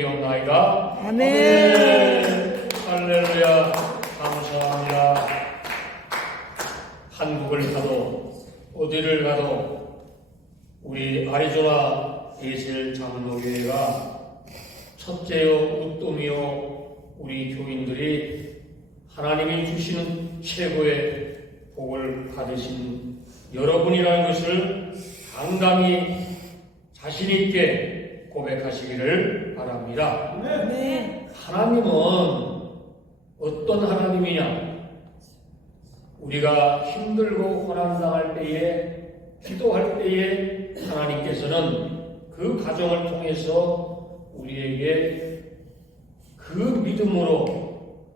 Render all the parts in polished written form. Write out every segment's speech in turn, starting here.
기도드리옵나이다. 아멘. 할렐루야. 감사합니다. 한국을 가도 어디를 가도 우리 아리조나 베셀 장로교회가 첫째요 우뜸이요 우리 교인들이 하나님이 주시는 최고의 복을 받으신 여러분이라는 것을 당당히 자신있게 고백하시기를 바랍니다. 네. 하나님은 어떤 하나님이냐? 우리가 힘들고 고난당할 때에, 기도할 때에 하나님께서는 그 과정을 통해서 우리에게 그 믿음으로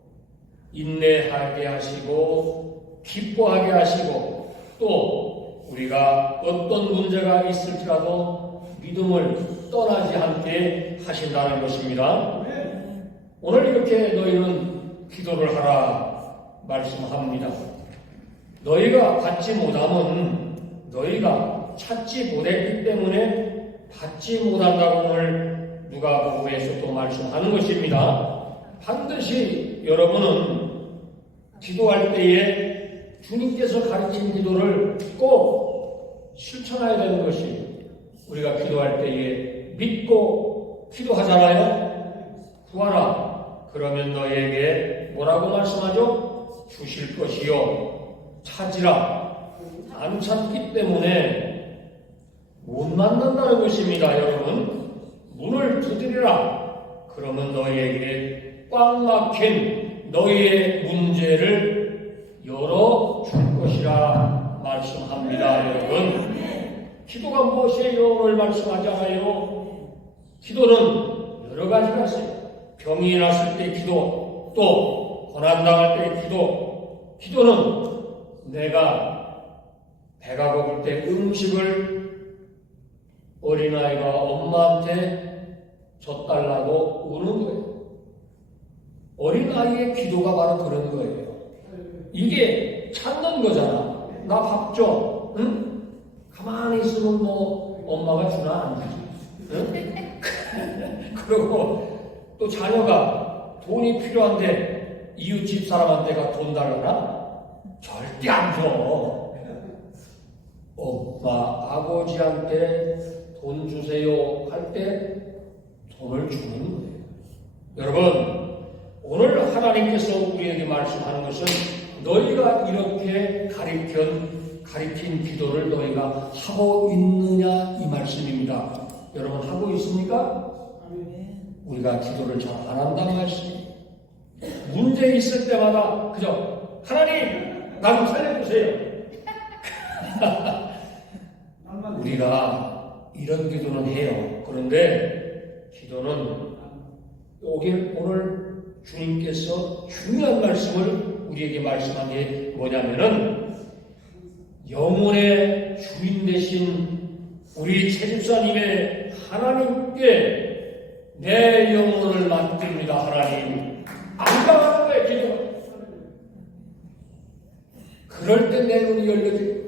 인내하게 하시고 기뻐하게 하시고 또 우리가 어떤 문제가 있을지라도 믿음을 떠나지 않게 하신다는 것입니다. 오늘 이렇게 너희는 기도를 하라 말씀합니다. 너희가 받지 못하면 너희가 찾지 못했기 때문에 받지 못한다고 오늘 누가복음에서 또 말씀하는 것입니다. 반드시 여러분은 기도할 때에 주님께서 가르친 기도를 꼭 실천해야 되는 것이 우리가 기도할 때에 믿고 기도하잖아요. 구하라. 그러면 너희에게 뭐라고 말씀하죠? 주실 것이요. 찾으라. 안 찾기 때문에 못 만난다는 것입니다. 여러분 문을 두드리라. 그러면 너희에게 꽉 막힌 너희의 문제를 열어줄 것이라 말씀합니다. 여러분 기도가 무엇이에요? 오늘 말씀하잖아요. 기도는 여러 가지가 있어요. 병이 났을 때 기도, 또 고난당할 때 기도. 기도는 내가 배가 고플 때 음식을 어린아이가 엄마한테 줘달라고 우는 거예요. 어린아이의 기도가 바로 그런 거예요. 이게 찾는 거잖아. 나 밥 줘. 응? 가만히 있으면 뭐 엄마가 주나 안 주지. 응? 그리고 또 자녀가 돈이 필요한데 이웃집 사람한테가 돈 달라나? 절대 안 줘. 엄마, 아버지한테 돈 주세요 할 때 돈을 주는 거예요. 여러분, 오늘 하나님께서 우리에게 말씀하는 것은 너희가 이렇게 가리킨 기도를 너희가 하고 있느냐 이 말씀입니다. 여러분 하고 있습니까? 우리가 기도를 잘 안 한다는 말씀이에요. 문제 있을 때마다 그저 하나님 나 좀 살려주세요. 우리가 이런 기도는 해요. 그런데 기도는 오늘 주님께서 중요한 말씀을 우리에게 말씀한 게 뭐냐면은 영혼의 주인 되신 우리 최집사님의 하나님께 내 영혼을 맡깁니다. 하나님 안당하는 거예요. 기도. 그럴 때 내 눈이 열려지고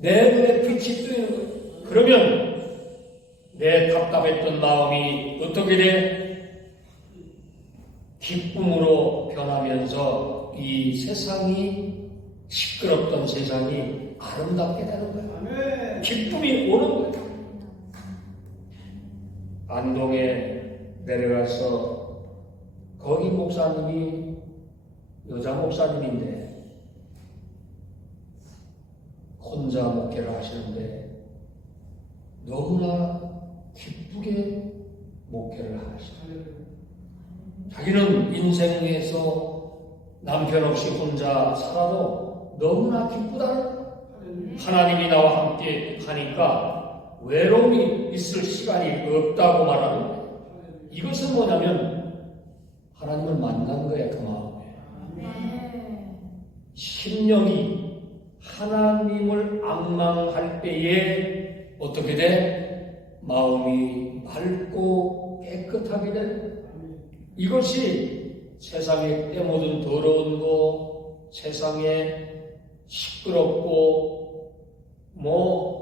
내 눈에 빛이 뜨이는 거예요. 그러면 내 답답했던 마음이 어떻게 돼? 기쁨으로 변하면서 이 세상이 시끄럽던 세상이 아름답게 되는 거예요. 기쁨이 오는 거예요. 안동에 내려가서 거기 목사님이 여자 목사님인데 혼자 목회를 하시는데 너무나 기쁘게 목회를 하시죠. 자기는 인생에서 남편 없이 혼자 살아도 너무나 기쁘다는 하나님이 나와 함께 하니까 외로움이 있을 시간이 없다고 말하는 거예요. 이것은 뭐냐면 하나님을 만난 거예요. 그 마음에. 심령이 하나님을 앙망할 때에 어떻게 돼? 마음이 맑고 깨끗하게 돼. 이것이 세상에 때묻은 더러운 거, 세상에 시끄럽고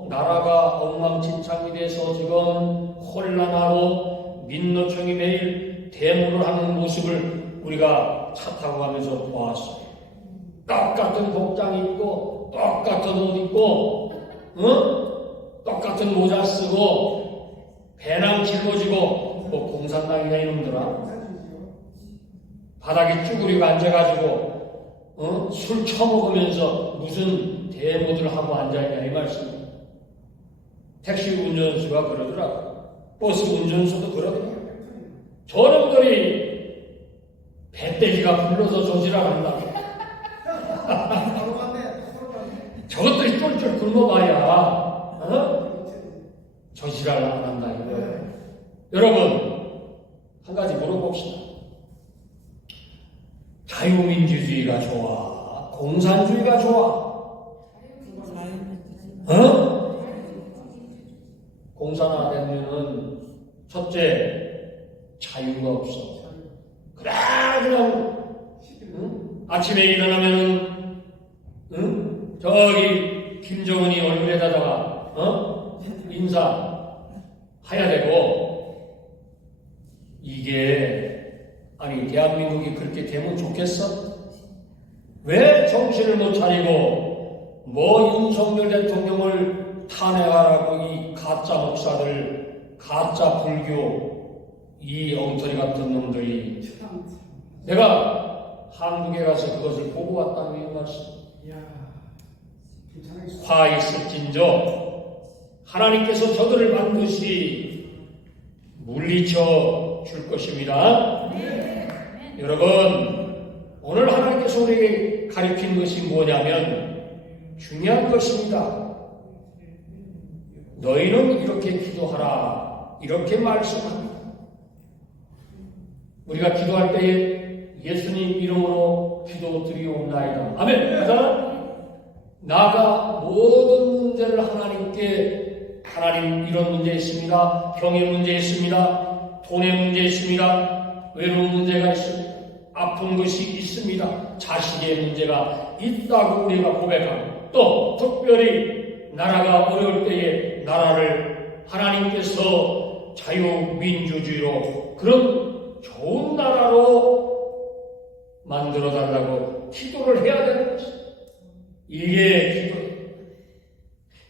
나라가 엉망진창이 돼서 지금 혼란하고 민노총이 매일 데모를 하는 모습을 우리가 차 타고 가면서 보았어요. 똑같은 복장 입고 똑같은 옷 입고 똑같은 모자 쓰고 배낭 짊어지고 뭐 공산당이나 이놈들아 바닥에 쭈그리고 앉아가지고 술 처먹으면서 무슨 데모들 하고 앉아있냐 이 말씀. 택시 운전수가 그러더라고. 버스 운전수도 그러더라고. 저놈들이 배때기가 불러서 저지랄 한다고. 저것들이 쫄쫄 굶어봐야 저지랄 안 한다 이거예요. 여러분 한 가지 물어봅시다. 자유민주주의가 좋아? 공산주의가 좋아? 공산화되면은 첫째 자유가 없어. 그냥 아침에 일어나면은 저기 김정은이 얼굴에다가 인사해야 되고 이게 아니 대한민국이 그렇게 되면 좋겠어? 왜 정신을 못 차리고 뭐 윤석열 대통령을 탄핵하라고 이 가짜 목사들, 가짜 불교 이 엉터리 같은 놈들이 내가 한국에 가서 그것을 보고 왔다는 이 말씀. 화 있을진저 하나님께서 저들을 반드시 물리쳐 줄 것입니다. 여러분 오늘 하나님께서 우리에게 가르친 것이 뭐냐면 중요한 것입니다. 너희는 이렇게 기도하라 이렇게 말씀합니다. 우리가 기도할 때에 예수님 이름으로 기도드리옵나이다. 아멘. 맞아? 나가 모든 문제를 하나님께 하나님 이런 문제 있습니다. 병의 문제 있습니다. 돈의 문제 있습니다. 외로운 문제가 있습니다. 아픈 것이 있습니다. 자식의 문제가 있다고 우리가 고백하고 또 특별히 나라가 어려울 때에 나라를 하나님께서 자유민주주의로 그런 좋은 나라로 만들어달라고 기도를 해야 되는 것입니다. 이게 기도.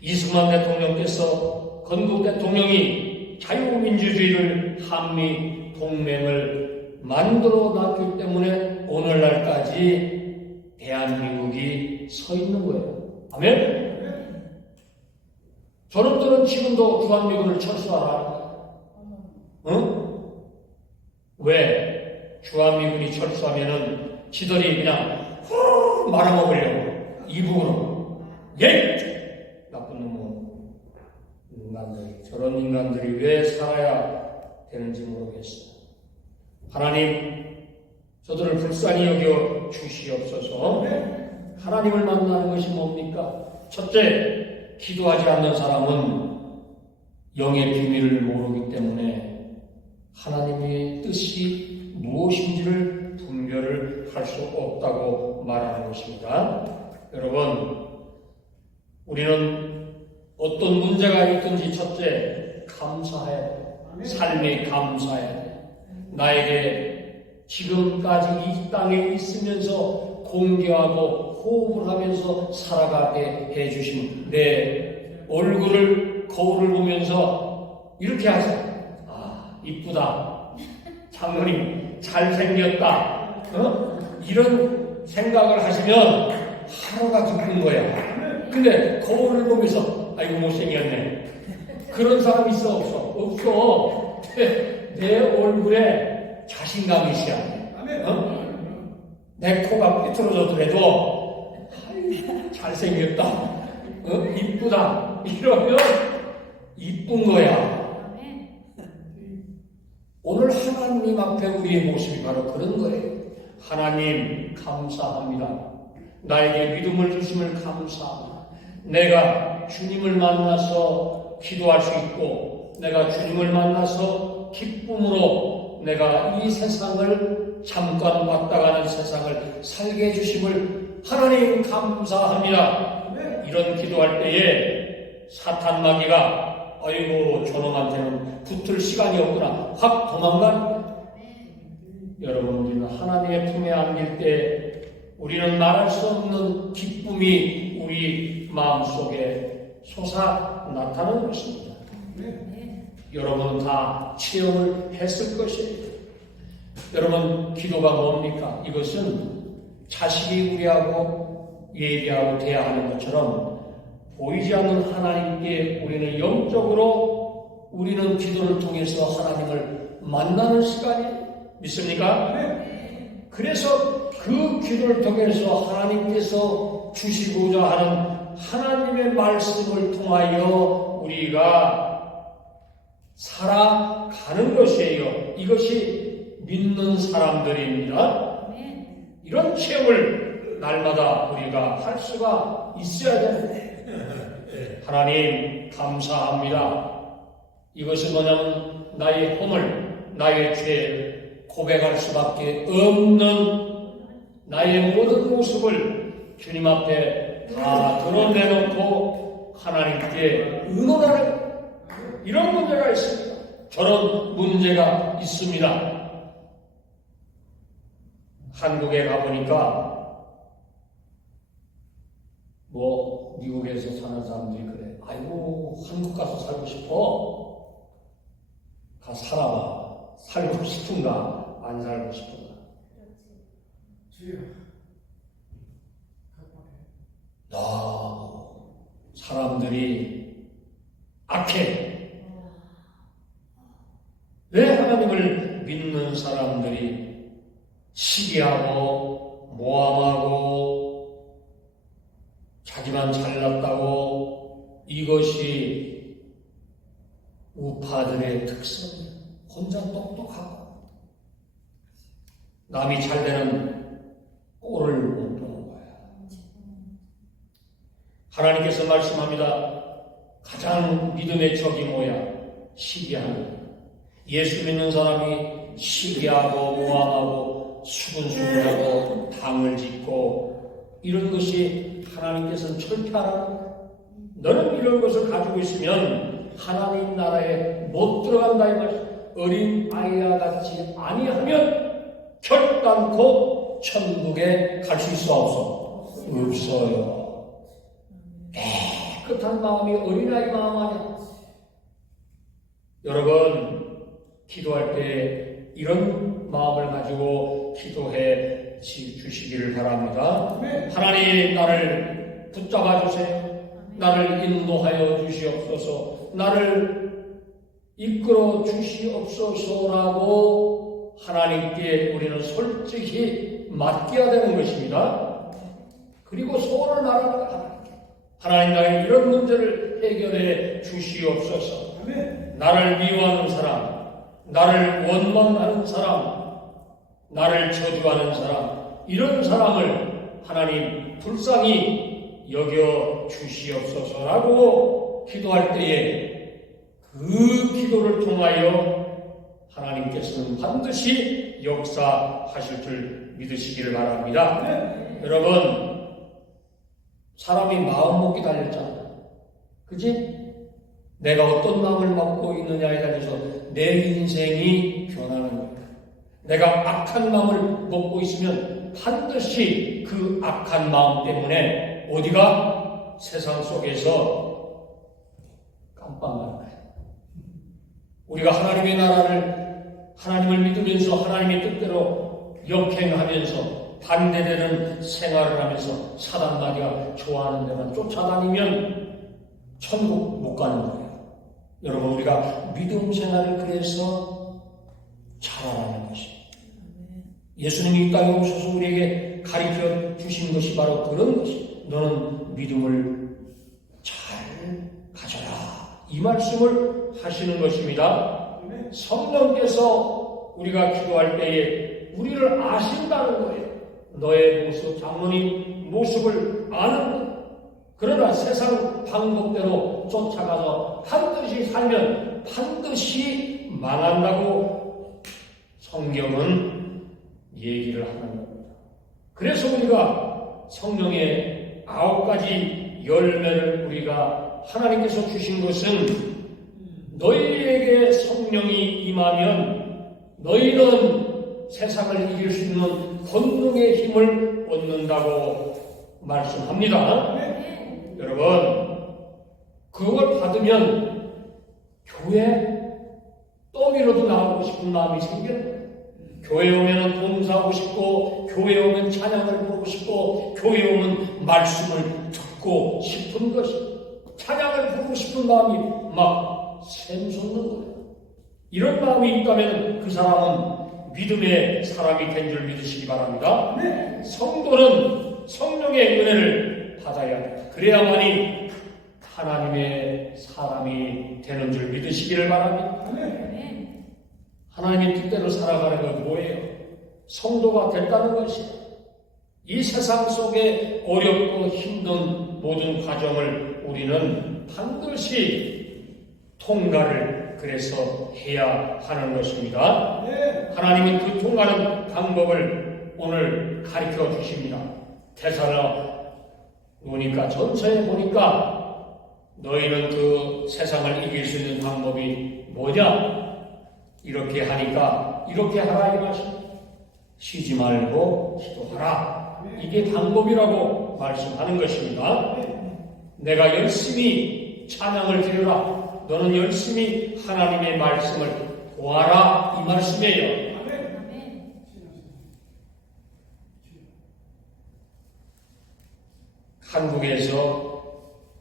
이승만 대통령께서 건국 대통령이 자유민주주의를 한미 동맹을 만들어 놨기 때문에 오늘날까지 대한민국이 서 있는 거예요. 아멘? 저놈들은 지금도 주한미군을 철수하라. 응? 왜? 주한미군이 철수하면은 지들이 그냥 후 말아먹으려고 이북으로. 예! 나쁜 놈은 인간들, 저런 인간들이 왜 살아야 되는지 모르겠어요. 하나님, 저들을 불쌍히 여겨 주시옵소서. 하나님을 만나는 것이 뭡니까? 첫째, 기도하지 않는 사람은 영의 비밀을 모르기 때문에 하나님의 뜻이 무엇인지를 분별을 할 수 없다고 말하는 것입니다. 여러분, 우리는 어떤 문제가 있든지 첫째, 감사해야 돼요. 삶에 감사해야 돼요. 나에게 지금까지 이 땅에 있으면서 공경하고 호흡을 하면서 살아가게 해주신 내 얼굴을 거울을 보면서 이렇게 하세요. 아, 이쁘다. 장모님 잘생겼다. 이런 생각을 하시면 하루가 기쁜 거야. 근데 거울을 보면서 아이고 못생겼네. 그런 사람 있어 없어? 없어. 내 얼굴에 자신감이 있어야 돼. 내 코가 삐뚤어졌더라도 잘생겼다. 이쁘다. 이러면 이쁜 거야. 오늘 하나님 앞에 우리의 모습이 바로 그런 거예요. 하나님 감사합니다. 나에게 믿음을 주심을 감사합니다. 내가 주님을 만나서 기도할 수 있고 내가 주님을 만나서 기쁨으로 내가 이 세상을 잠깐 왔다 가는 세상을 살게 해주심을 하나님 감사합니다. 이런 기도할 때에 사탄 마귀가 아이고 저놈한테는 붙을 시간이 없구나 확 도망간. 여러분 우리는 하나님의 품에 안길 때 우리는 말할 수 없는 기쁨이 우리 마음속에 솟아 나타나는 것입니다. 여러분은 다 체험을 했을 것이에요. 여러분 기도가 뭡니까? 이것은 자식이 우리하고 예비하고 대화하는 것처럼 보이지 않는 하나님께 우리는 영적으로 우리는 기도를 통해서 하나님을 만나는 시간이 믿습니까? 그래서 그 기도를 통해서 하나님께서 주시고자 하는 하나님의 말씀을 통하여 우리가 살아가는 것이에요. 이것이 믿는 사람들입니다. 이런 체험을 날마다 우리가 할 수가 있어야 되는데 하나님 감사합니다. 이것은 뭐냐면 나의 허물, 나의 죄 고백할 수밖에 없는 나의 모든 모습을 주님 앞에 다 드러내놓고 하나님께 의논하는 이런 문제가 있습니다. 저런 문제가 있습니다. 한국에 가보니까 미국에서 사는 사람들이 그래. 아이고 한국 가서 살고 싶어. 가 살아봐. 살고 싶은가 안 살고 싶은가. 너무 사람들이 악해. 왜 하나님을 믿는 사람들이 시기하고 모함하고 자기만 잘났다고 이것이 우파들의 특성이야. 혼자 똑똑하고 남이 잘 되는 꼴을 못 보는 거야. 하나님께서 말씀합니다. 가장 믿음의 적이 뭐야? 시기하는 거야. 예수 믿는 사람이 시기하고 모함하고 수근수근하고 당을 짓고 이런 것이 하나님께서는 철폐하라는 거야. 너는 이런 것을 가지고 있으면 하나님 나라에 못 들어간다 이 말이야. 어린 아이와 같이 아니하면 결단코 천국에 갈 수 있어 없어? 없어요. 깨끗한 마음이 어린아이 마음 아니야. 여러분 기도할 때 이런 마음을 가지고 기도해 주시기를 바랍니다. 하나님 나를 붙잡아 주세요. 나를 인도하여 주시옵소서. 나를 이끌어 주시옵소서라고 하나님께 우리는 솔직히 맡겨야 되는 것입니다. 그리고 소원을 말하는 거야. 하나님 나의 이런 문제를 해결해 주시옵소서. 나를 미워하는 사람, 나를 원망하는 사람, 나를 저주하는 사람, 이런 사람을 하나님 불쌍히 여겨 주시옵소서라고 기도할 때에 그 기도를 통하여 하나님께서는 반드시 역사하실 줄 믿으시기를 바랍니다. 여러분 사람이 마음 먹기 달렸잖아. 그치? 내가 어떤 마음을 먹고 있느냐에 달려서 내 인생이 변하는 거야. 내가 악한 마음을 먹고 있으면 반드시 그 악한 마음 때문에 어디가 세상 속에서 깜빡하는 거야. 우리가 하나님의 나라를 하나님을 믿으면서 하나님의 뜻대로 역행하면서 반대되는 생활을 하면서 사단마귀가 좋아하는 데만 쫓아다니면 천국 못 가는 거예요. 여러분 우리가 믿음 생활을 그래서 잘하라는 것입니다. 예수님이 이 땅에 오셔서 우리에게 가르쳐 주신 것이 바로 그런 것이에요. 너는 믿음을 잘 가져라. 이 말씀을 하시는 것입니다. 성령께서 우리가 기도할 때에 우리를 아신다는 거예요. 너의 모습, 장로님 모습을 아는 거예요. 그러나 세상 방법대로 쫓아가서 반드시 살면 반드시 망한다고 성경은 얘기를 하는 겁니다. 그래서 우리가 성령의 9가지 열매를 우리가 하나님께서 주신 것은 너희에게 성령이 임하면 너희는 세상을 이길 수 있는 권능의 힘을 얻는다고 말씀합니다. 여러분, 그걸 받으면 교회 떠밀어도 나오고 싶은 마음이 생겨요. 교회 오면 봉사하고 싶고, 교회 오면 찬양을 부르고 싶고, 교회 오면 말씀을 듣고 싶은 것이, 찬양을 부르고 싶은 마음이 막 샘솟는 거예요. 이런 마음이 있다면 그 사람은 믿음의 사람이 된 줄 믿으시기 바랍니다. 성도는 성령의 은혜를 받아야 합니다. 그래야만이 하나님의 사람이 되는 줄 믿으시기를 바랍니다. 하나님의 뜻대로 살아가는 건 뭐예요? 성도가 됐다는 것이에요. 이 세상 속에 어렵고 힘든 모든 과정을 우리는 반드시 통과를 그래서 해야 하는 것입니다. 하나님은 그 통과하는 방법을 오늘 가르쳐 주십니다. 데살로니가 전서에 보니까 너희는 그 세상을 이길 수 있는 방법이 뭐냐? 이렇게 하니까 이렇게 하라 이 말씀. 쉬지 말고 기도하라. 이게 방법이라고 말씀하는 것입니다. 내가 열심히 찬양을 드려라. 너는 열심히 하나님의 말씀을 보아라. 이 말씀이에요. 한국에서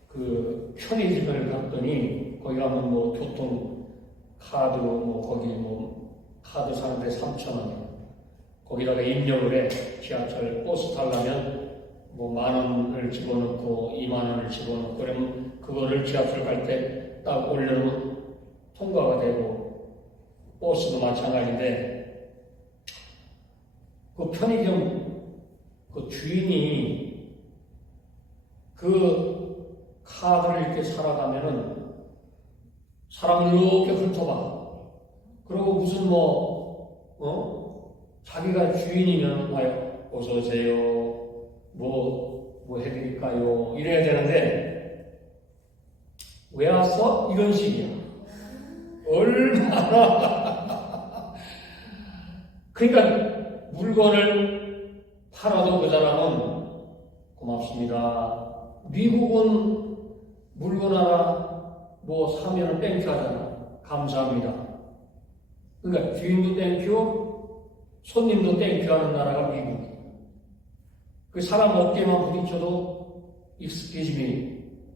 그 편의점을 갔더니 거기 가면 뭐 교통 카드 거기 카드 사는데 3,000원. 거기다가 입력을 해. 지하철 버스 타려면 10,000원을 집어넣고 20,000원을 집어넣고 그러면 그거를 지하철 갈 때 딱 올려놓으면 통과가 되고, 버스도 마찬가지인데 그 편의점 그 주인이 그 카드를 이렇게 살아가면은 사람을 이렇게 훑어봐. 그리고 무슨 자기가 주인이면 와요. 어서오세요. 뭐 해드릴까요? 이래야 되는데, 왜 왔어? 이런 식이야. 얼마나. 그러니까 물건을 팔아도 그 사람은 고맙습니다. 미국은 물건 하나 사면은 땡큐 하잖아. 감사합니다. 그러니까 주인도 땡큐, 손님도 땡큐 하는 나라가 미국이야. 그 사람 어깨만 부딪혀도 excuse me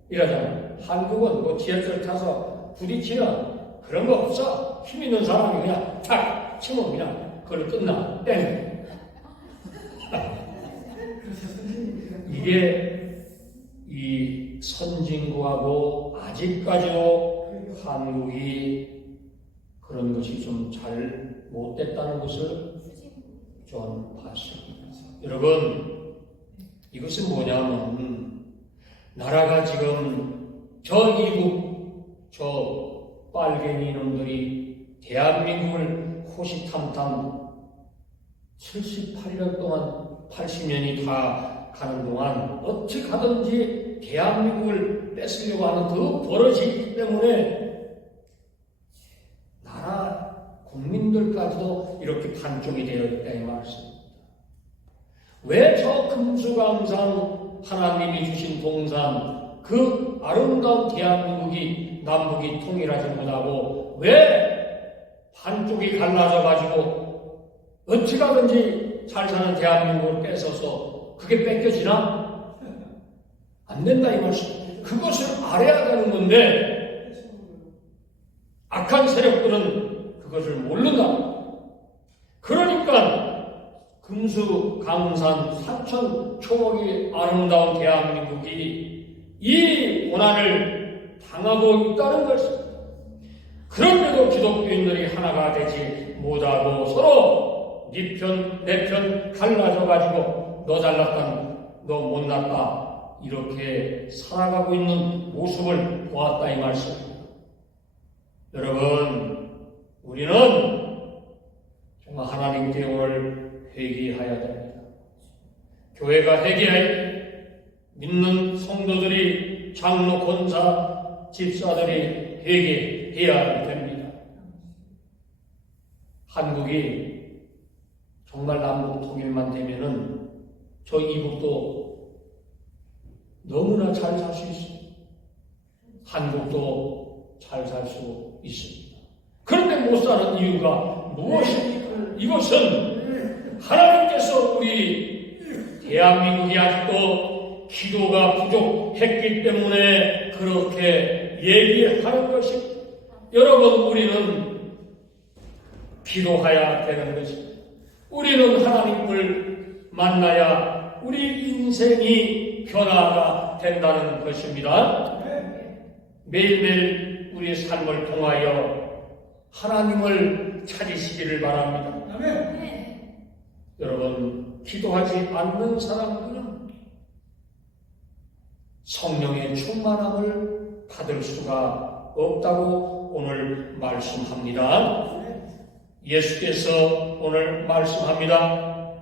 이러잖아. 한국은 지하철 타서 부딪히면 그런 거 없어. 힘 있는 사람이 그냥 탁 치면 그냥 그걸 끝나. 땡. 이게 이 선진국하고 아직까지도 한국이 그런 것이 좀 잘 못됐다는 것을 좀 봤습니다. 여러분, 이것은 뭐냐면 나라가 지금 저 이국 저 빨갱이 놈들이 대한민국을 호시탐탐 78년 동안 80년이 다 가는 동안 어떻게 하든지 대한민국을 뺏으려고 하는 그 버릇이 있기 때문에 나라 국민들까지도 이렇게 반쪽이 되어 있다 이 말씀입니다. 왜 저 금수강산 하나님이 주신 동산 그 아름다운 대한민국이 남북이 통일하지 못하고 왜 반쪽이 갈라져 가지고 어떻게 하든지 잘 사는 대한민국을 뺏어서 그게 뺏겨지나? 안 된다 이 말씀. 그것을 알아야 되는 건데 악한 세력들은 그것을 모른다. 그러니까 금수, 강산, 사천, 초목이 아름다운 대한민국이 이 고난을 당하고 있다는 것입니다. 그런데도 기독교인들이 하나가 되지 못하고 서로 네 편, 내 편 갈라져가지고 너 잘났다, 너 못났다 이렇게 살아가고 있는 모습을 보았다 이 말씀입니다. 여러분, 우리는 정말 하나님께 오늘 회개해야 됩니다. 교회가 회개할 믿는 성도들이 장로, 권사, 집사들이 회개해야 됩니다. 한국이 정말 남북 통일만 되면은 저 이북도 너무나 잘 살 수 있습니다. 한국도 잘 살 수 있습니다. 그런데 못 사는 이유가 무엇입니까? 이것은 하나님께서 우리 대한민국이 아직도 기도가 부족했기 때문에 그렇게 얘기하는 것입니다. 여러분, 우리는 기도해야 되는 것입니다. 우리는 하나님을 만나야 우리 인생이 변화가 된다는 것입니다. 매일매일 우리의 삶을 통하여 하나님을 찾으시기를 바랍니다. 여러분, 기도하지 않는 사람들은 성령의 충만함을 받을 수가 없다고 오늘 말씀합니다. 예수께서 오늘 말씀합니다.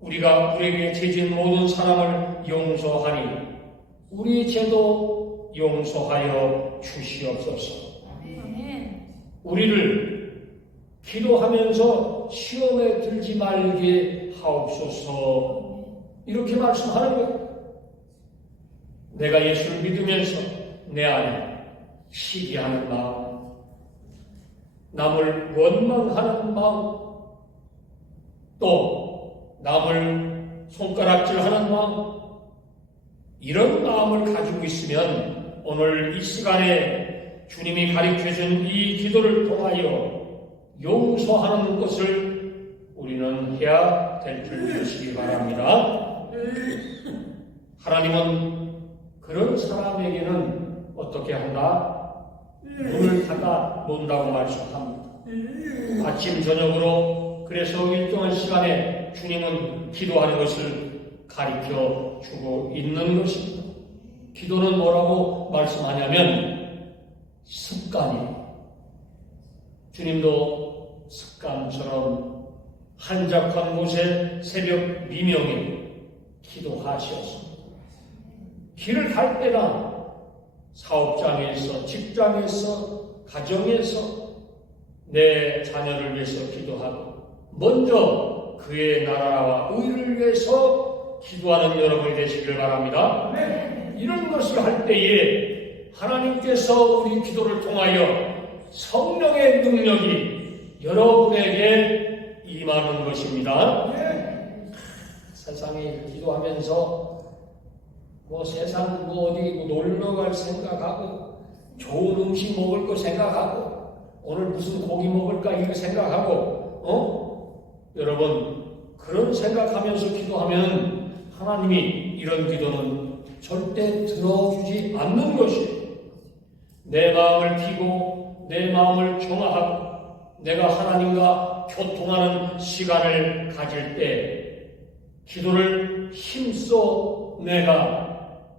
우리가 우리에게 죄진 모든 사람을 용서하니 우리 죄도 용서하여 주시옵소서. 우리를 기도하면서 시험에 들지 말게 하옵소서. 이렇게 말씀하는 거예요. 내가 예수를 믿으면서 내 안에 시기하는 마음, 남을 원망하는 마음, 또 남을 손가락질하는 마음, 이런 마음을 가지고 있으면 오늘 이 시간에 주님이 가르쳐준 이 기도를 통하여 용서하는 것을 우리는 해야 될 줄 믿으시기 바랍니다. 하나님은 그런 사람에게는 어떻게 한다? 문을 닫아 놓는다고 말씀합니다. 아침 저녁으로 그래서 일정한 시간에 주님은 기도하는 것을 가르쳐 주고 있는 것입니다. 기도는 뭐라고 말씀하냐면 습관이에요. 주님도 습관처럼 한적한 곳에 새벽 미명에 기도하셨습니다. 길을 갈 때나 사업장에서, 직장에서, 가정에서 내 자녀를 위해서 기도하고 먼저 그의 나라와 의를 위해서 기도하는 여러분이 되시길 바랍니다. 이런 것을 할 때에 하나님께서 우리 기도를 통하여 성령의 능력이 여러분에게 임하는 것입니다. 세상에 기도하면서 세상 어디 놀러 갈 생각하고 좋은 음식 먹을 거 생각하고 오늘 무슨 고기 먹을까 이거 생각하고 여러분 그런 생각하면서 기도하면 하나님이 이런 기도는 절대 들어주지 않는 것이에요. 내 마음을 비고 내 마음을 정화하고 내가 하나님과 교통하는 시간을 가질 때 기도를 힘써 내가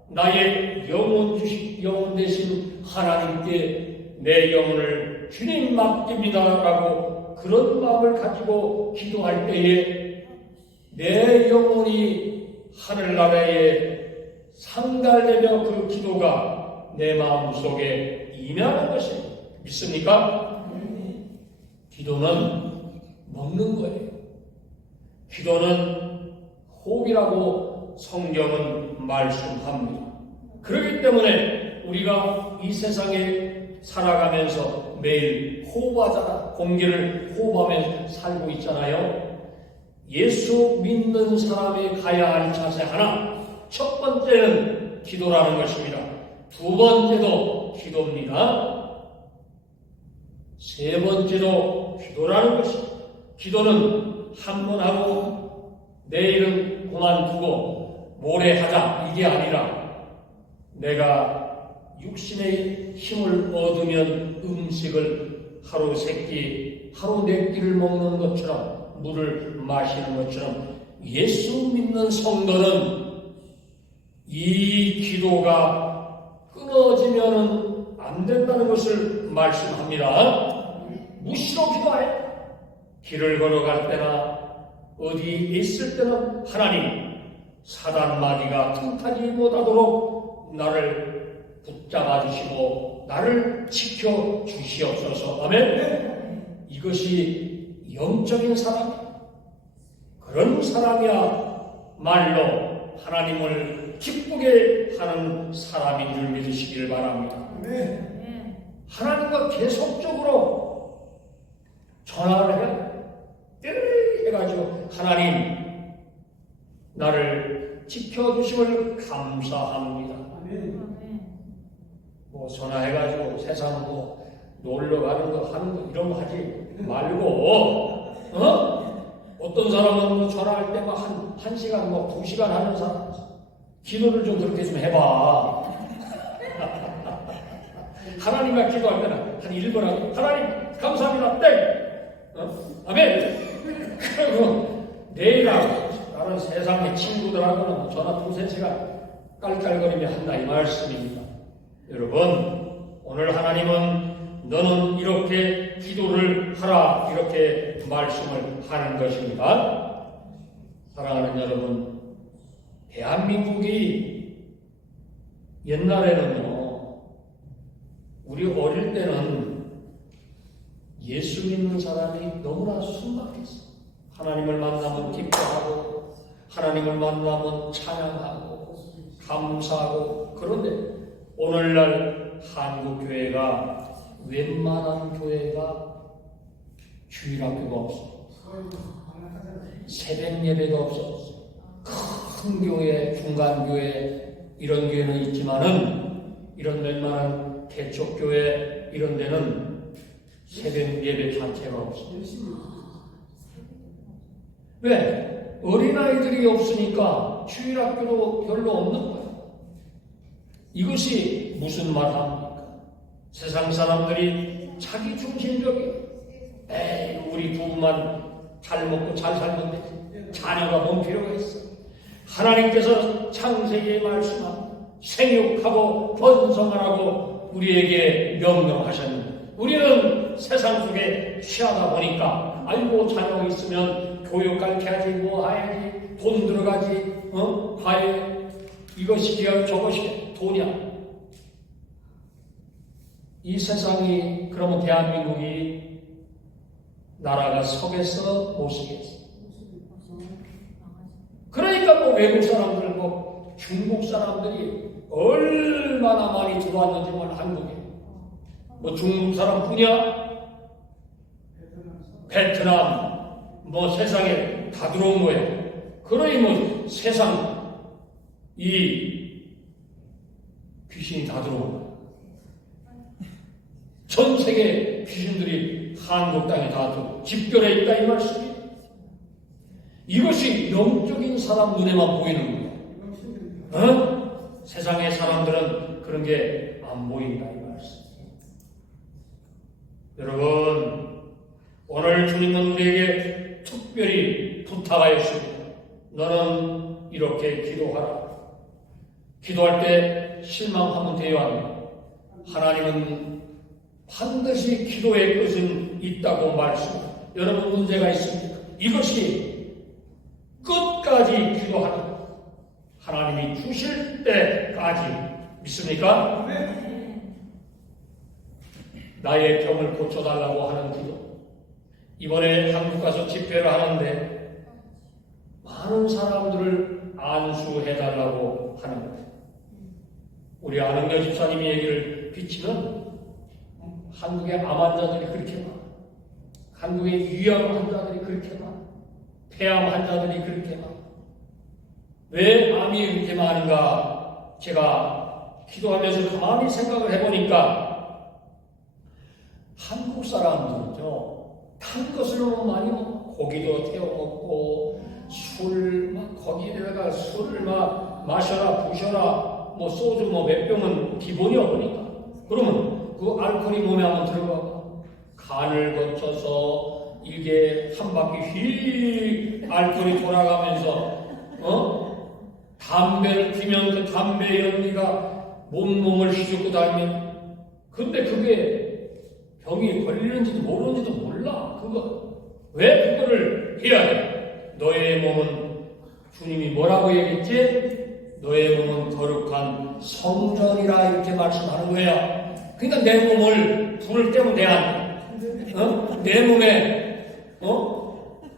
나의 영혼 대신 하나님께 내 영혼을 주님 맡깁니다라고 그런 마음을 가지고 기도할 때에 내 영혼이 하늘나라에 상달되며 그 기도가 내 마음속에 임하는 것입니다. 믿습니까? 기도는 먹는 거예요. 기도는 호흡이라고 성경은 말씀합니다. 그렇기 때문에 우리가 이 세상에 살아가면서 매일 호흡하잖아. 공기를 호흡하면서 살고 있잖아요. 예수 믿는 사람이 가야 할 자세 하나. 첫 번째는 기도라는 것입니다. 두 번째도 기도입니다. 세 번째도 기도라는 것입니다. 기도는 한 번 하고 내일은 그만두고 모레 하자 이게 아니라 내가 육신의 힘을 얻으면 음식을 하루 세 끼, 하루 네 끼를 먹는 것처럼 물을 마시는 것처럼 예수 믿는 성도는 이 기도가 끊어지면 안 된다는 것을 말씀합니다. 무시로 기도해. 길을 걸어갈 때나 어디 있을 때는 하나님 사단 마귀가 틈타지 못하도록 나를 붙잡아 주시고 나를 지켜주시옵소서. 아멘. 이것이 영적인 사람이야. 그런 사람이야말로 하나님을 기쁘게 하는 사람인 줄 믿으시길 바랍니다. 하나님과 계속적으로 전화를 해가지고 하나님 나를 지켜주심을 감사합니다. 뭐 전화해가지고 세상 뭐 놀러 가는 거 하는 거 이런 거 하지 말고 어떤 사람은 뭐 전화할 때 막 한 시간 뭐 2시간 하는 사람 기도를 좀 그렇게 좀 해봐. 하나님과 기도할 때는 한 1분 하고 하나님 감사합니다 땡 아멘. 그리고 내일하고 다른 세상의 친구들하고는 전화 2-3시간 깔깔거리며 한다 이 말씀입니다. 여러분 오늘 하나님은 너는 이렇게 기도를 하라 이렇게 말씀을 하는 것입니다. 사랑하는 여러분, 대한민국이 옛날에는요 우리 어릴 때는 예수 믿는 사람이 너무나 순박했어. 하나님을 만나면 기뻐하고 하나님을 만나면 찬양하고 감사하고. 그런데 오늘날 한국교회가 웬만한 교회가 주일학교가 없어. 새벽 예배가 없어. 큰 교회, 중간 교회 이런 교회는 있지만은 이런 웬만한 개척교회 이런 데는 새벽 예배 자체가 없어. 왜? 어린아이들이 없으니까 주일학교도 별로 없는 거야. 이것이 무슨 말합니까? 세상 사람들이 자기 중심적이야. 에이, 우리 부부만 잘 먹고 잘 살면 되지. 자녀가 뭔 필요가 있어. 하나님께서 창세기에 말씀한 생육하고 번성하라고 우리에게 명령하셨는데 우리는 세상 속에 취하다 보니까 아이고 자녀가 있으면 교육 가르쳐야지 뭐 해야지 돈 들어가지 과외 이것이야 저것이야 돈이야. 이 세상이 그러면 대한민국이 나라가 서겠어 못 서겠어. 그러니까 뭐 외국 사람들 뭐 중국 사람들이 얼마나 많이 들어왔는지 뭐 한국에 뭐 중국 사람뿐이야 베트남 뭐 세상에 다 들어온 거예요. 그러니 뭐 세상 이 귀신이 다 들어온 거야. 전 세계 귀신들이 한국 땅에 다 집결해 있다 이 말씀이에요. 이것이 영적인 사람 눈에만 보이는 거예요. 세상의 사람들은 그런 게 안 보인다 이 말씀. 여러분 오늘 주님은 우리에게 특별히 부탁하였습니다. 너는 이렇게 기도하라. 기도할 때 실망하면 돼야 합니다. 하나님은 반드시 기도의 끝은 있다고 말씀합니다. 여러분 문제가 있습니까? 이것이 끝까지 기도하는 하나님이 주실 때까지 믿습니까? 네. 나의 병을 고쳐달라고 하는 기도. 이번에 한국 가서 집회를 하는데 많은 사람들을 안수해달라고 하는 거예요. 우리 안흥여 집사님이 얘기를 비치면 한국의 암 환자들이 그렇게 많아. 한국의 위암 환자들이 그렇게 많아. 폐암 환자들이 그렇게 많아. 왜 암이 이렇게 많은가? 제가 기도하면서 가만히 생각을 해보니까 한국 사람들은요, 탄 것을 너무 많이 먹어. 고기도 태워 먹고, 술, 막 거기에다가 술을 막 마셔라, 부셔라, 뭐 소주 뭐 몇 병은 기본이 없으니까. 그러면 그 알코올이 몸에 한번 들어가고, 간을 거쳐서 이게 한 바퀴 휙 알코올이 돌아가면서, 담배를 피면 그 담배 연기가 몸을 휘젓고 다니면, 근데 그게 병이 걸리는지도 모르는지도 몰라. 왜 그거를 해야 해? 너의 몸은 주님이 뭐라고 얘기했지? 너의 몸은 거룩한 성전이라 이렇게 말씀하는 거야. 그러니까 내 몸을 불을 때면 돼, 안 돼? 내 몸에,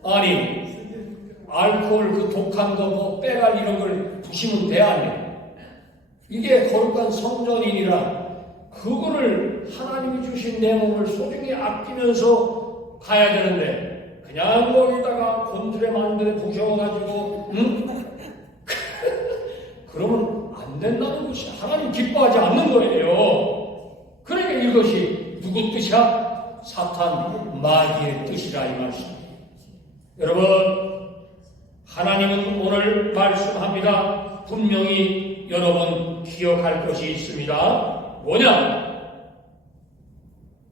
아니, 알코올 그 독한 거 뭐 빼갈 이런 걸 부시면 돼, 안 돼? 이게 거룩한 성전이니라 그거를 하나님이 주신 내 몸을 소중히 아끼면서 가야 되는데 그냥 거기다가 곤드레 만드레 부셔가지고 그러면 안 된다는 것이 하나님 기뻐하지 않는 거예요. 그러니까 이것이 누구 뜻이야? 사탄 마귀의 뜻이라 이 말씀이에요. 여러분, 하나님은 오늘 말씀합니다. 분명히 여러분 기억할 것이 있습니다. 뭐냐?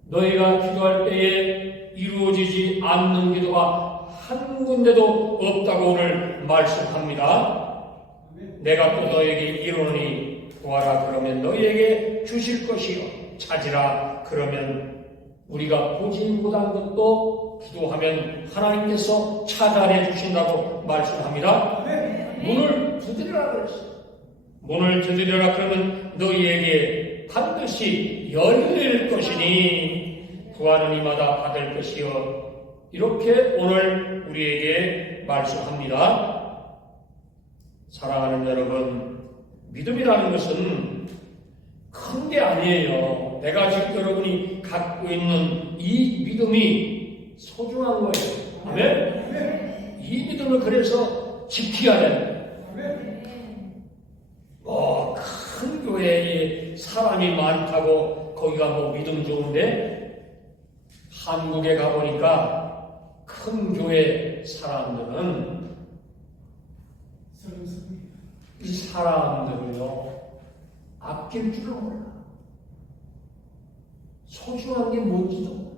너희가 기도할 때에 이루어지지 않는 기도가 한 군데도 없다고 오늘 말씀합니다. 내가 또 너에게 이르노니 구하라 그러면 너희에게 주실 것이요 찾으라 그러면 우리가 보지 못한 것도 기도하면 하나님께서 찾아내 주신다고 말씀합니다. 문을 두드리라 그랬어요. 문을 두드리라 그러면 너희에게 반드시 열릴 것이니 구하는 이마다 받을 것이요 이렇게 오늘 우리에게 말씀합니다. 사랑하는 여러분, 믿음이라는 것은 큰 게 아니에요. 내가 지금 여러분이 갖고 있는 이 믿음이 소중한 거예요. 아멘? 이 믿음을 그래서 지켜야 됩니다. 큰 교회에 사람이 많다고 거기가 뭐 믿음 좋은데 한국에 가보니까 큰 교회 사람들은 이 사람들을요 아낄 줄을 몰라. 소중한 게 뭔지도 몰라.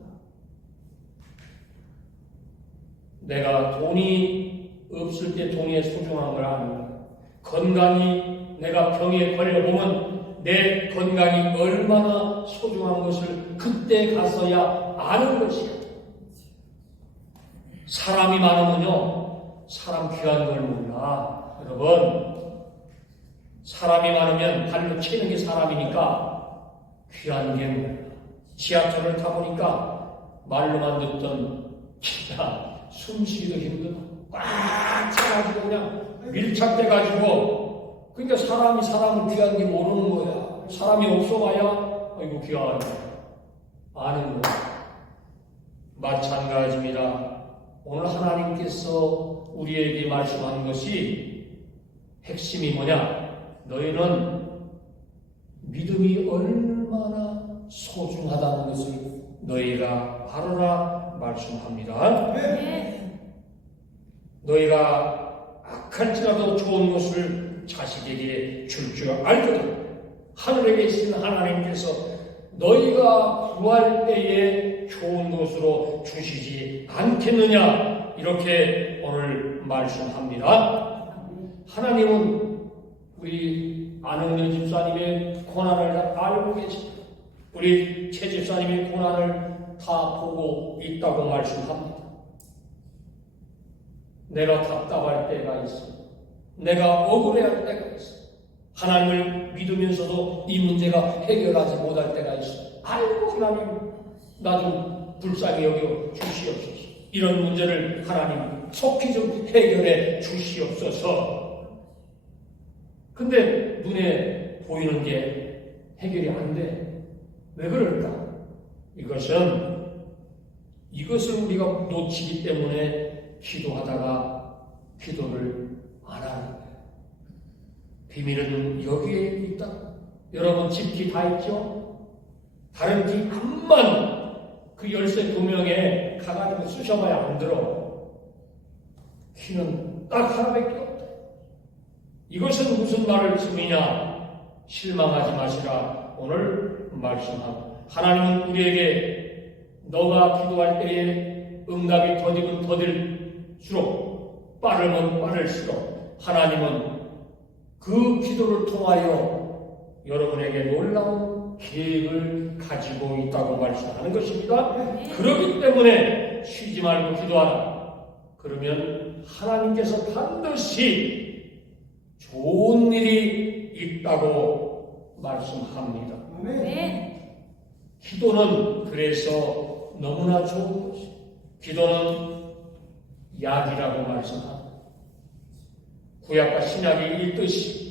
내가 돈이 없을 때 돈의 소중한 걸 아는 거야. 건강이 내가 병에 걸려보면 내 건강이 얼마나 소중한 것을 그때 가서야 아는 것이야. 사람이 많으면요 사람 귀한 걸 몰라. 여러분, 사람이 많으면 발로 치는 게 사람이니까 귀한 게 몰라. 지하철을 타보니까 말로만 듣던 진짜 숨쉬기도 힘들어. 꽉 차가지고 그냥 밀착돼가지고 그러니까 사람이 사람을 귀한 게 모르는 거야. 사람이 없어봐야 아이고 귀하다 아는 거야. 마찬가지입니다. 오늘 하나님께서 우리에게 말씀하는 것이 핵심이 뭐냐? 너희는 믿음이 얼마나 소중하다는 것을 너희가 알아라 말씀합니다. 너희가 악할지라도 좋은 것을 자식에게 줄 줄 알거든. 하늘에 계신 하나님께서 너희가 구할 때에 좋은 것으로 주시지 않겠느냐 이렇게 오늘 말씀합니다. 하나님은 우리 안흥래 집사님의 고난을 알고 계십니다. 우리 최 집사님의 고난을 다 보고 있다고 말씀합니다. 내가 답답할 때가 있어. 내가 억울해할 때가 있어. 하나님을 믿으면서도 이 문제가 해결하지 못할 때가 있어. 아이고 하나님 나 좀 불쌍히 여겨 주시옵소서. 이런 문제를 하나님 속히 좀 해결해 주시옵소서. 근데 눈에 보이는 게 해결이 안 돼. 왜 그럴까? 이것을 우리가 놓치기 때문에 기도하다가 기도를 안 하는 거예요. 비밀은 여기에 있다. 여러분 집기 다 있죠? 다른 집 암만 그 열쇠 구명에 가가지고 쑤셔봐야 안 들어. 키는 딱 하나밖에 없다. 이것은 무슨 말씀이냐? 실망하지 마시라. 오늘 말씀하고 하나님은 우리에게 너가 기도할 때에 응답이 더디면 더딜수록 빠르면 빠를수록 하나님은 그 기도를 통하여 여러분에게 놀라운 계획을 가지고 있다고 말씀하는 것입니다. 그렇기 때문에 쉬지 말고 기도하라. 그러면 하나님께서 반드시 좋은 일이 있다고 말씀합니다. 기도는 그래서 너무나 좋은 것이. 기도는 약이라고 말씀합니다. 구약과 신약이 읽듯이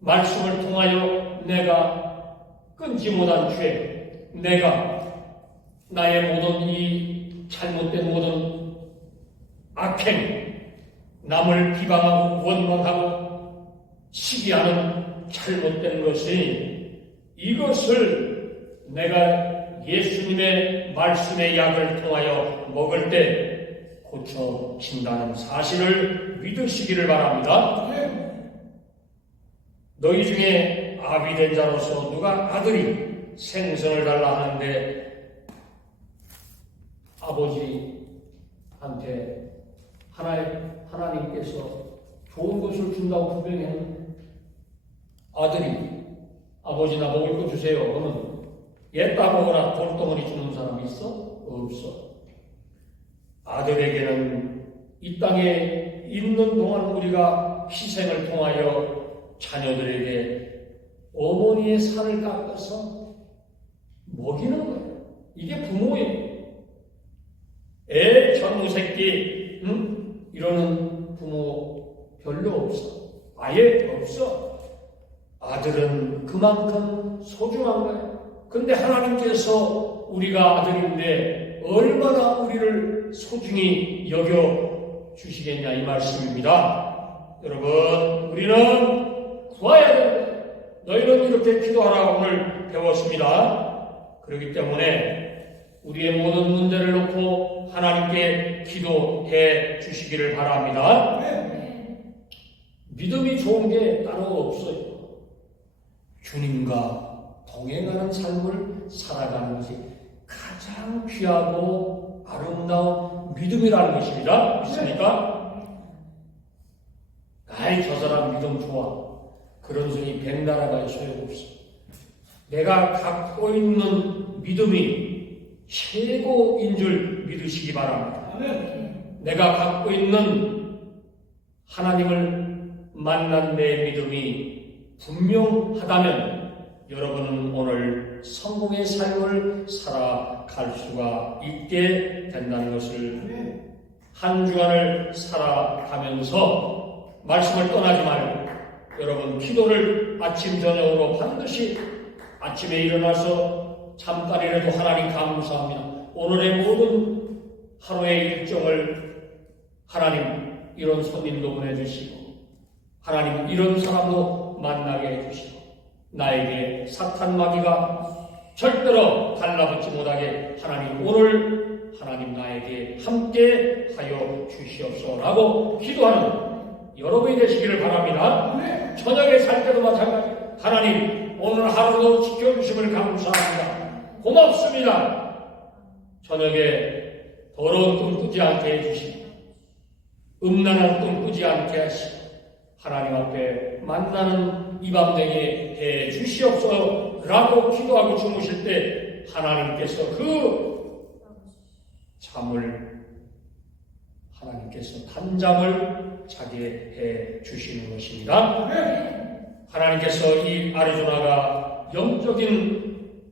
말씀을 통하여 내가 끊지 못한 죄, 내가 나의 모든 이 잘못된 모든 악행, 남을 비방하고 원망하고 시기하는 잘못된 것이 이것을 내가 예수님의 말씀의 약을 통하여 먹을 때 고쳐진다는 사실을 믿으시기를 바랍니다. 너희 중에 아비 된 자로서 누가 아들이 생선을 달라 하는데 아버지한테 하나님께서 좋은 것을 준다고 분명히 했는데 아들이 아버지 나 먹을 거 주세요. 그러면 옛다 먹으라 돌덩어리 주는 사람이 있어? 없어. 아들에게는 이 땅에 있는 동안 우리가 희생을 통하여 자녀들에게 어머니의 살을 깎아서 먹이는 거예요. 이게 부모예요. 애 젊은 새끼 이러는 부모 별로 없어. 아예 없어. 아들은 그만큼 소중한 거예요. 근데 하나님께서 우리가 아들인데 얼마나 우리를 소중히 여겨 주시겠냐 이 말씀입니다. 여러분, 우리는 구해야 된다. 너희는 이렇게 기도하라고 오늘 배웠습니다. 그렇기 때문에 우리의 모든 문제를 놓고 하나님께 기도해 주시기를 바랍니다. 믿음이 좋은 게 따로 없어요. 주님과 동행하는 삶을 살아가는 것이 가장 귀하고 아름다운 믿음이라는 것입니다. 믿습니까? 아이, 저 사람 믿음 좋아. 그런 소리 백나라가 소용없어. 내가 갖고 있는 믿음이 최고인 줄 믿으시기 바랍니다. 내가 갖고 있는 하나님을 만난 내 믿음이 분명하다면 여러분은 오늘 성공의 삶을 살아갈 수가 있게 된다는 것을 한 주간을 살아가면서 말씀을 떠나지 말고 여러분 기도를 아침 저녁으로 반드시 아침에 일어나서 잠깐이라도 하나님 감사합니다. 오늘의 모든 하루의 일정을 하나님 이런 손님도 보내주시고 하나님 이런 사람도 만나게 해주시고 나에게 사탄 마귀가 절대로 달라붙지 못하게 하나님 오늘 하나님 나에게 함께 하여 주시옵소서라고 기도하는 여러분이 되시기를 바랍니다. 저녁에 살 때도 마찬가지. 하나님 오늘 하루도 지켜주심을 감사합니다. 고맙습니다. 저녁에 더러운 꿈 꾸지 않게 해주시고 음란한 꿈 꾸지 않게 하시고 하나님 앞에 만나는 이 밤 되게 해 주시옵소서라고 기도하고 주무실 때 하나님께서 그 잠을 하나님께서 단잠을 자게 해 주시는 것입니다. 하나님께서 이 아리조나가 영적인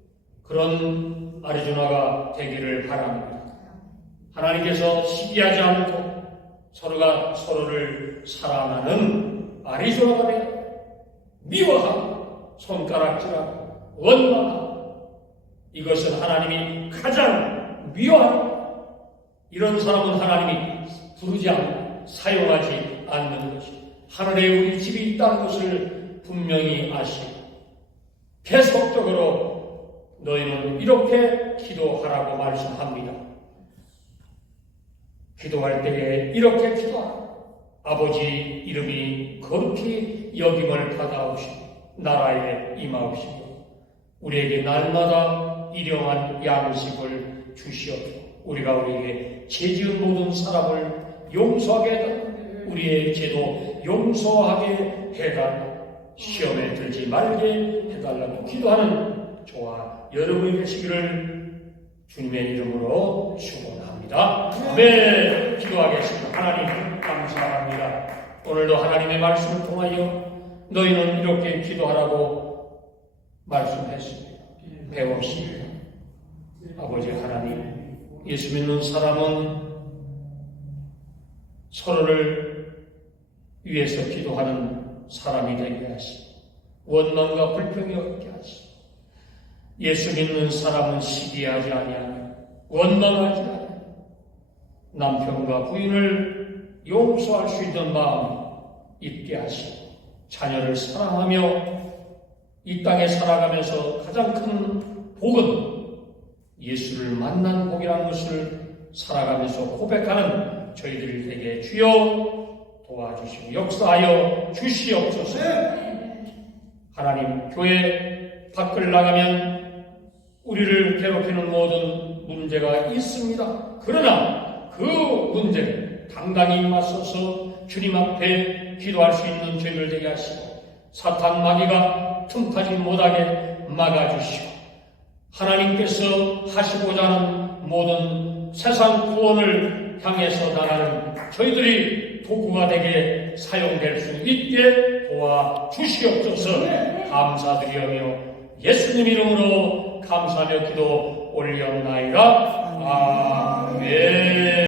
그런 아리조나가 되기를 바랍니다. 하나님께서 시기하지 않고 서로가 서로를 사랑하는 아리조나가 되어 미워하고 손가락질하고 원망하고 이것은 하나님이 가장 미워하는 이런 사람은 하나님이 부르지 않고 사용하지 않는 것이 하늘에 우리 집이 있다는 것을 분명히 아시고 계속적으로 너희는 이렇게 기도하라고 말씀합니다. 기도할 때에 이렇게 기도하라. 아버지 이름이 거룩히 여김을 받아오시고 나라에 임하옵시고 우리에게 날마다 일용한 양식을 주시옵소서. 우리가 우리에게 죄지은 모든 사람을 용서하게 해달라. 우리의 죄도 용서하게 해달라. 시험에 들지 말게 해달라고 기도하는 저와 여러분이 되시기를 주님의 이름으로 축원합니다. 네, 기도하겠습니다. 하나님 감사합니다. 오늘도 하나님의 말씀을 통하여 너희는 이렇게 기도하라고 말씀했습니다. 배웁시다. 아버지 하나님, 예수 믿는 사람은 서로를 위해서 기도하는 사람이 되게 하시고 원망과 불평이 없게 하시고 예수 믿는 사람은 시기하지 아니하며 원망하지 아니하며 남편과 부인을 용서할 수 있는 마음 있게 하시고 자녀를 사랑하며 이 땅에 살아가면서 가장 큰 복은 예수를 만난 복이라는 것을 살아가면서 고백하는 저희들 되게 주여 도와주시고 역사하여 주시옵소서. 하나님, 교회 밖을 나가면 우리를 괴롭히는 모든 문제가 있습니다. 그러나 그 문제를 당당히 맞서서 주님 앞에 기도할 수 있는 죄를 되게 하시고 사탄 마귀가 틈타지 못하게 막아주시고 하나님께서 하시고자 하는 모든 세상 구원을 향해서 나가는 저희들이 도구가 되게 사용될 수 있게 도와주시옵소서. 감사드리며 예수님 이름으로 감사하며 기도 올렸나이다. 아멘.